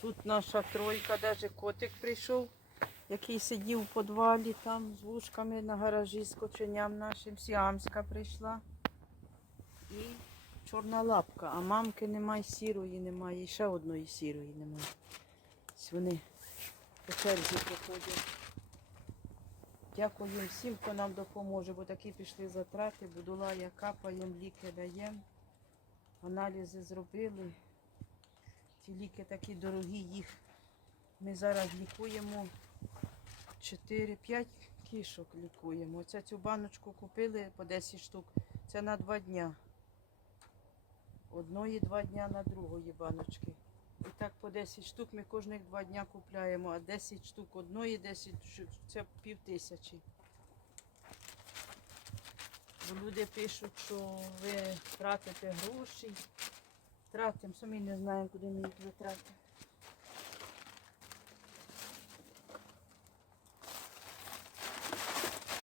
Тут наша тройка, навіть котик прийшов, який сидів у підвалі там з вушками на гаражі з коченям нашим. Сіамська прийшла. І чорна лапка. А мамки немає, сірої немає, і ще одної сірої немає. Ось вони по черзі приходять. Дякую всім, хто нам допоможе, бо такі пішли затрати, будулая капаємо, ліки даємо, аналізи зробили. Ті ліки такі дорогі, їх ми зараз лікуємо 4-5 кішок лікуємо. Оце цю баночку купили по 10 штук. Це на 2 дня. Одної два дня на другої баночки. І так по 10 штук ми кожних два дня купляємо, а 10 штук одної, 10 штук це пів тисячі. Люди пишуть, що ви тратите гроші. Тратимо, самі не знаємо, куди ми їх витратимо.